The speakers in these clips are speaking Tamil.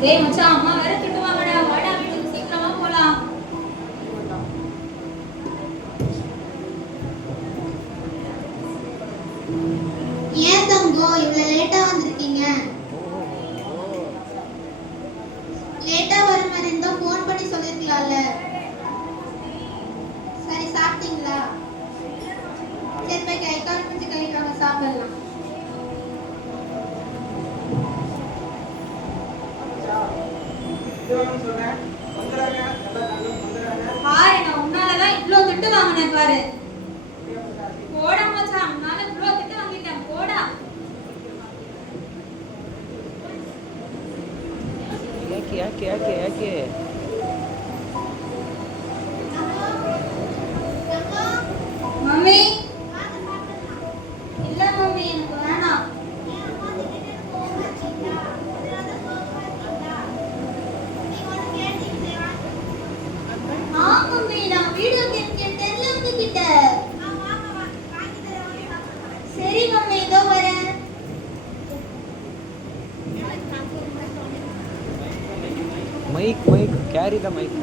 டேய் மச்சான் அம்மா வேற திட்டுவாங்கடா. வாடா வீட்டுக்கு சீக்கிரமா போலாம். ஏன் தங்கம் இவ்வளவு லேட்டா வந்திருக்கீங்க? லேட்டா வர மாதிரி இருந்தா போன் பண்ணி சொல்லிருக்கலாம்ல. சரி சாப்பிட்டீங்களா? சரி போய் கை கால் கொஞ்சம் கழுவிட்டு சாப்பிடலாம். பாரு நான் உன்னாலதான் இவ்ளோ திட்டு வாங்கினேன் பாரு. போடா மச்சான் உன்னால இவ்ளோ திட்டு வாங்கிட்டேன் போடா. ಯಾಕೆ மம்மி இல்ல மம்மி எனக்கு வேணாம். மம்மி நான் வீடியோ கேம் கேட்டேன்ல உங்ககிட்ட. சரி மம்மி இதோ வரேன். Mike carry the mike.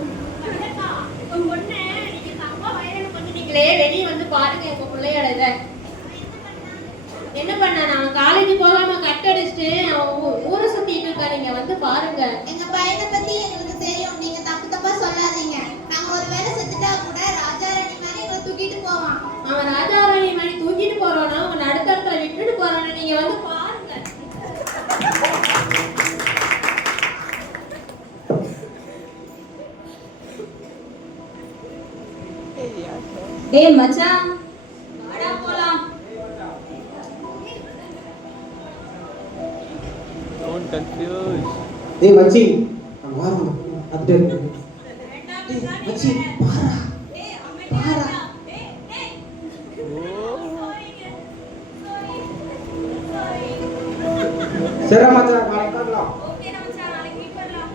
வெளியே வந்து பாருங்க உங்க பிள்ளையோட இதை. என்ன பண்ண நான் காலேஜ் போகாம கட் அடிச்சுட்டு ஊரை சுத்திட்டு இருக்கா. நீங்க வந்து பாருங்க. எங்க பையனை பத்தி எங்களுக்கு தெரியும். நீங்க தப்பு தப்பா சொல்லாதீங்க. நாங்க ஒரு வேலை செஞ்சுட்டா கூட ராஜாராணி மாதிரி எங்களை தூக்கிட்டு போவான். அவன் ராஜாராணி மாதிரி தூக்கிட்டு போறானா அவன் அடுத்தடுத்த விட்டுட்டு போறானா. நீங்க வந்து பாருங்க. டேய் மச்சான் வாடா போலாம். Don't confuse. டேய் மச்சி நான் வாரம் அப்படியே இருக்கு. டேய் மச்சி பாரா டேய் பாரா. டேய் டேய் சரி மச்சான் நாளைக்கு பார்க்கலாம். ஓகே மச்சான் நாளைக்கு மீட் பண்ணலாம்.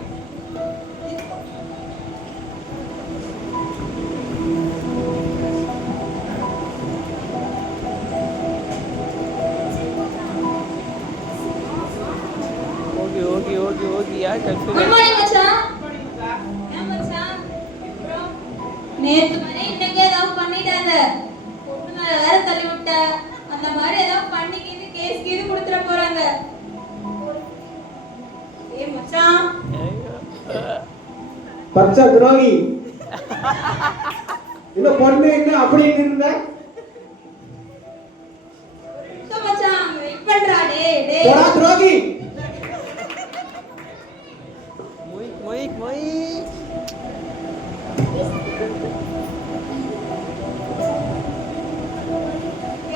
ಹೋಗಿ ಯಾಕೆ குட் மார்னிங் மச்சான். ஏன் மச்சான் bro நேத்து மாதிரி இன்னைக்கு ஏதாவது பண்ணிட்டாங்க. பொண்ணு மேல வேற தள்ளி விட்ட. அந்த மாதிரி ஏதாவது பண்ணிக்கிட்டு கேஸ் கீது கொடுத்துட போறாங்க. ஏய் மச்சான் பச்சை துரோகி. இந்த பொண்ணு என்ன அப்படின்னு இருந்த? மச்சான் வெயிட் பண்றா. டேய் டேய் போடா துரோகி. ಮೈಕ್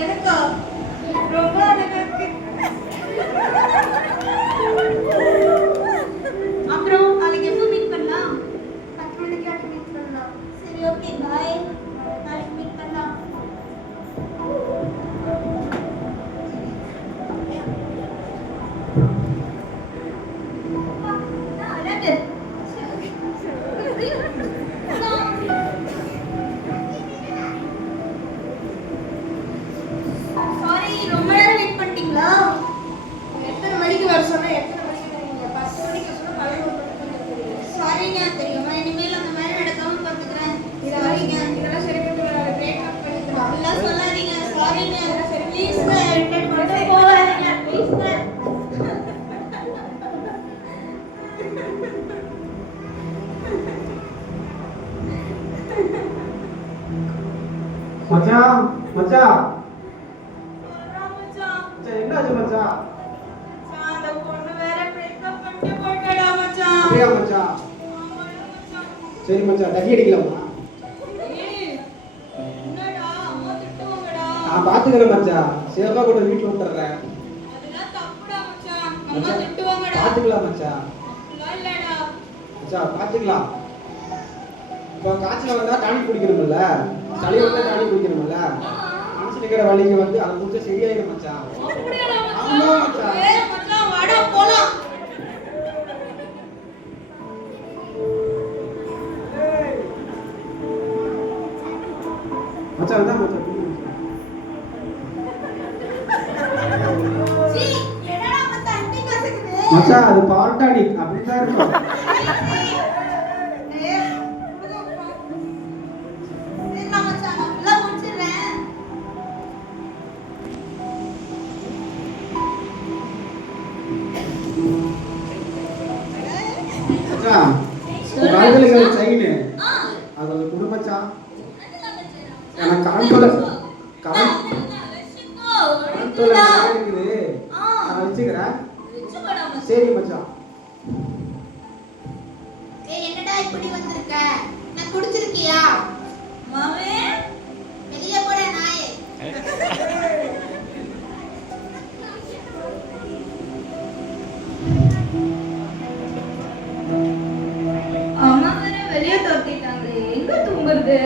எனக்கா ரொம்ப அழகா இருக்கு. அப்புறம் நாளைக்கு எப்போ மீட் பண்ணலாம்? 10 மணிக்கு மீட் பண்ணலாம். சரி ஓகே பாய். நாளைக்கு மீட் பண்ணலாம். அழகு சாரி ரொம்ப நேரம் வெயிட் பண்ணிட்டீங்களா? எத்தனை மணிக்கு வர சொன்னா எத்தனை மணிக்கு வரீங்க? 10 மணிக்கு சொன்னா 11 மணிக்கு. சாரிங்க தெரியுமா இனிமேல் அந்த மாதிரி நடக்காம பார்த்துக்கிறேன். சாரிங்க இதெல்லாம் சரி பண்ணி பிரேக்கப் பண்ணிக்கலாம். அப்படிலாம் சொல்லாதீங்க. சாரிங்க ப்ளீஸ்ங்க ரிட்டர்ன் பண்ணிட்டு போகாதீங்க ப்ளீஸ்ங்க. மச்சான் மச்சான் மச்சான் மச்சான் என்னாச்சு மச்சான்? மச்சான் அந்த பொண்ணு வேற பிரேக்கப் பண்ணிட்டு போயிட்டடா மச்சான். அப்படியா மச்சான்? ஆமாடா மச்சான். சரி மச்சான் டக்கி அடிக்கலாமா? ஏய் என்னடா அம்மா திட்டுவாங்கடா. நான் பாத்துக்கிறேன் மச்சான். சேவா கூட வீட்டுல விட்டுறேன். அதெல்லாம் தப்புடா மச்சான். அம்மா மச்சான் திட்டுவாங்கடா. பாத்துக்கலாம் மச்சான். அப்படிலாம் இல்லடா. மச்சான் பாத்துக்கலாம். இப்போ காய்ச்சல் வந்தா டானிக் குடிக்கணும்ல, சளி வந்தா டானிக் குடிக்கணும்ல. மனசு நிக்கிற வலிக்கு வந்து அதை குடிச்சா சரியாயிடும் மச்சான். அப்படியாடா ஆமா மச்சான். மச்சான். ஏய் மச்சான் வாடா போலாம். மச்சான் தான் மச்சான். சீ என்னடா மத்த அண்ணி கசக்குது. மச்சான் அது பால்டானிக் அப்படிதான் இருக்கும். சரிடா மச்சான், நான் ஃபுல்லா முடிச்சிடுறேன். மச்சான் காதலுக்கு செயின் அது கொஞ்சம் குடு மச்சான். எனக்கு கரண்ட்ல இருக்குது, அதை வச்சுக்கிறேன். சரி மச்சான். ஏய் என்னடா இப்படி வந்திருக்க? நான் குடிச்சிருக்கியா? மாமே வெளியே போட நாயே. அம்மா வேற வெளியே தொட்டிட்டாங்களே, எங்க தூங்குறது?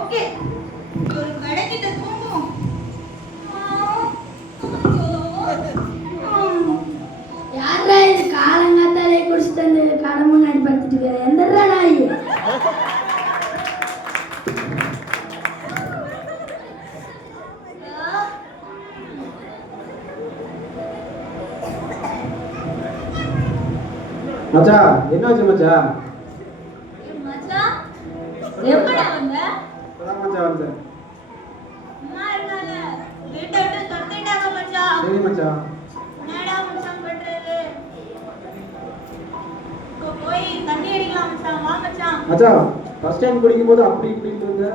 ஓகே, ஒரு கடைக்கிட்ட தூங்குவோம். யாரா இது காலங்காத்தாலே குடிச்சிட்டு வந்து கடை முன்னாடி படுத்துட்டு இருக்கிற எந்தடா நாய்? மச்சான் என்னாச்சு மச்சான்? மச்சான் எப்படா வந்த? இப்பதான் மச்சான் வந்தேன். அம்மா இருக்கால, வீட்டை விட்டு தொட்டிட்டாங்க மச்சான். சரி மச்சான். என்னடா மச்சான் பண்றது? இப்போ போய் தண்ணி அடிக்கலாம் மச்சான், வா மச்சான். மச்சான் ஃபர்ஸ்ட் டைம் குடிக்கும்போது அப்படி இப்படின்னு இருந்த.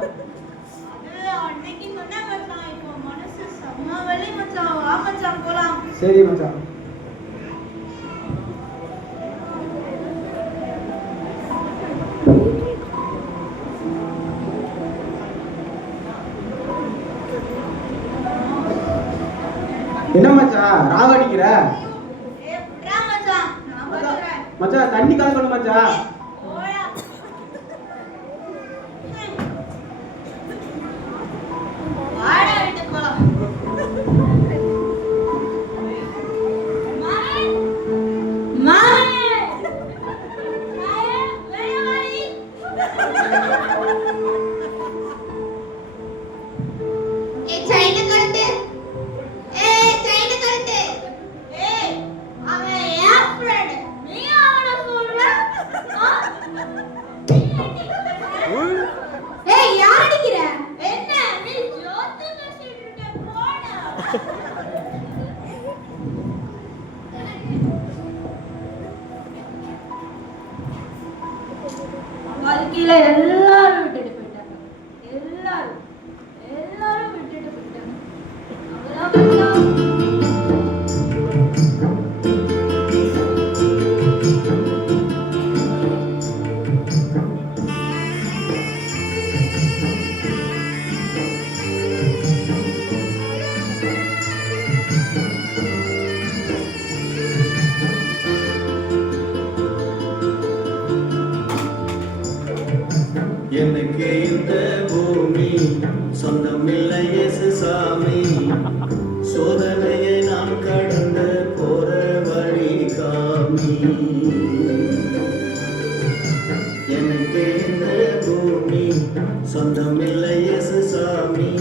அது அன்னைக்கு சொன்ன மச்சான், இப்போ மனசு செம்ம வலி மச்சான், வா மச்சான் போலாம். சரி மச்சான். என்ன மச்சான் ராக அடிக்கிற? ஏய் புட்றா மச்சான், நான் வரேன். மச்சான் தண்ணி கலக்கணும் மச்சான். போடா. வாடா வீட்டுக்கு போலாம். மாமே மாமே வெளிய வாடி. ஏய் செயினை கழட்டு. ஏய் செயினை கழட்டு. ஏய் அவன் என் ஃப்ரெண்ட், நீ அவனை சொல்ற? ஏய் யார் அடிக்கிற? என்ன நீ ஜோத்து பேசிட்டு இருக்க? போடா. வாழ்க்கையில எல்லாரும் விட்டுட்டு போயிட்டாங்க, எல்லாரும் எல்லாரும் விட்டுட்டு போயிட்டாங்க. அவ்வளவுதான். எனக்கு இந்த பூமி சொந்தமில்லை இயேசு சாமி, சோதனையை நான் கடந்து போற வழி காமி. எனக்கு இந்த பூமி சொந்தமில்லை இயேசு சாமி,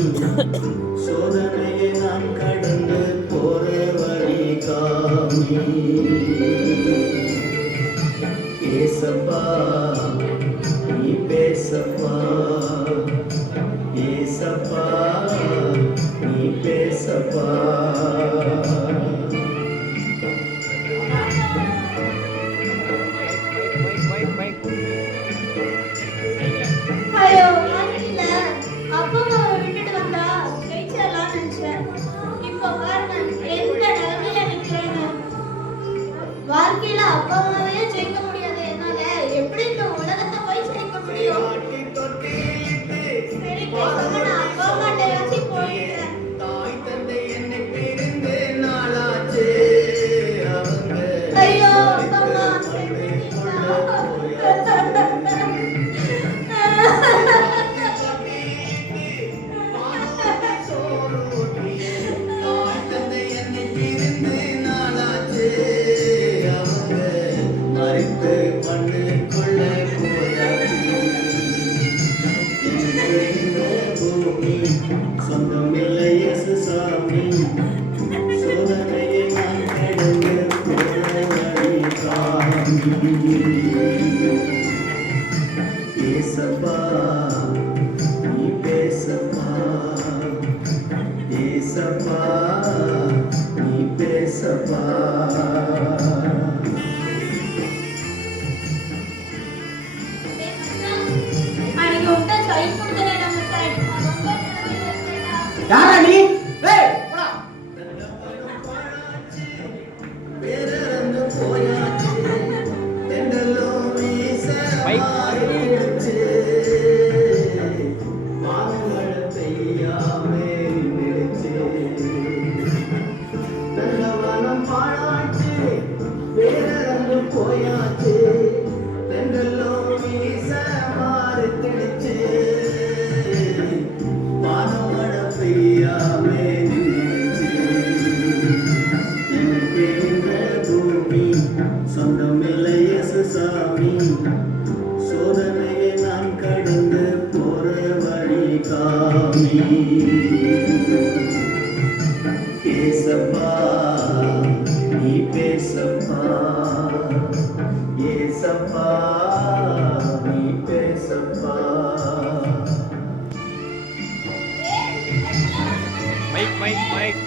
சோதனையை நான் கடந்து போற வழி காமி. ஏசப்பா நீ பேசப்பா, ஏசப்பா நீ பேசப்பா. ஐயோ வாழ்க்கையில அப்பா அம்மாவை விட்டுட்டு வந்தா ஜெயிச்சிடலாம்னு நினைச்சேன். இப்போ பாருங்க எந்த நிலைமையில நிக்கிறேன்னு. வாழ்க்கையில அப்பா அம்மாவையே ஜெயிக்க முடியாது என்னால, எப்படி இந்த உலகத்தை போய் ஜெயிக்க முடியும்? சரி பேசாம நான் அப்பா அம்மாட்ட போயிடுறேன். தாய் தந்தை என்னை பிரிந்து நான் ஏசப்பா அன்னைக்கு உன்கிட்ட கை கொடுத்தேன்டா மச்சான். ரொம்ப நிலைமையில இருக்கேன்டா. யாரா நீ? டேய், போடா. வேறந்து போயாச்சு தென்றலோ வீச மாறிடுச்சு மாமழை பெய்யாமே நினைச்சு நல்லவனம் பாழாச்சு வேறந்து போயாச்சு தென்றலோ வீச மாறிடுச்சு மாமழை பெய்யாமே நினைச்சு எனக்கு இந்த பூமி சொந்தமில்லை இயேசுசாமி சோதனையை நான் கடந்து போற வழி காமி ஏசப்பா நீ பேசப்பா ஏசப்பா நீ பேசப்பா மைக் மைக் மைக்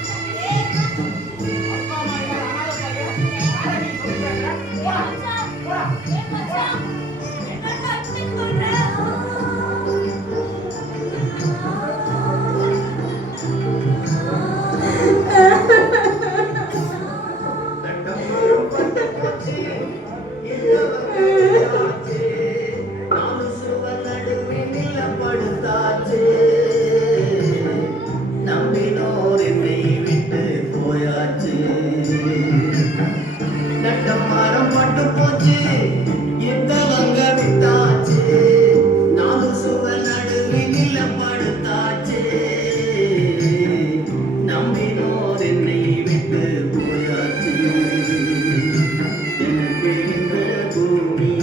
நம்பினோர் என்னை விட்டு போயாச்சு நட்டம் மரம் பட்டு போச்சு எத்தவங்க விட்டாச்சு நாலு சுவர் நடுவில் நிலப்படுத்தாச்சு நம்பினோர் என்னை விட்டு போயாச்சு எனக்கு இந்த பூமி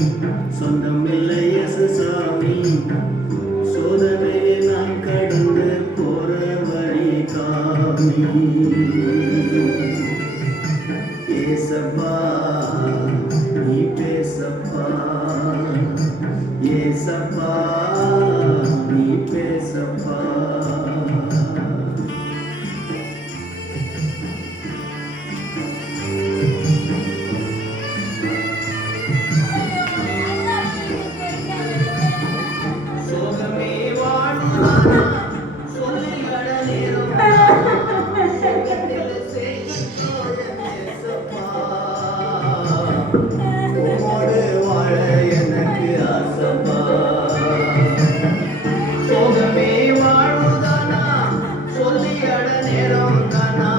சொந்தமில்லை இயேசுசாமி சோதனையை நான் கடந்து போற வழி காமி ஏசப்பா நீ பேசப்பா ஏசப்பா நீ பேசப்பா சோகமே வாழுதானா சொல்லிட நேரம் சோகத்தில் செய்யும் ஏசப்பா உம்மோடு வாழ எனக்கு ஆசைப்பா சோகமே வாழுதானா சொல்லிட நேரம் தானா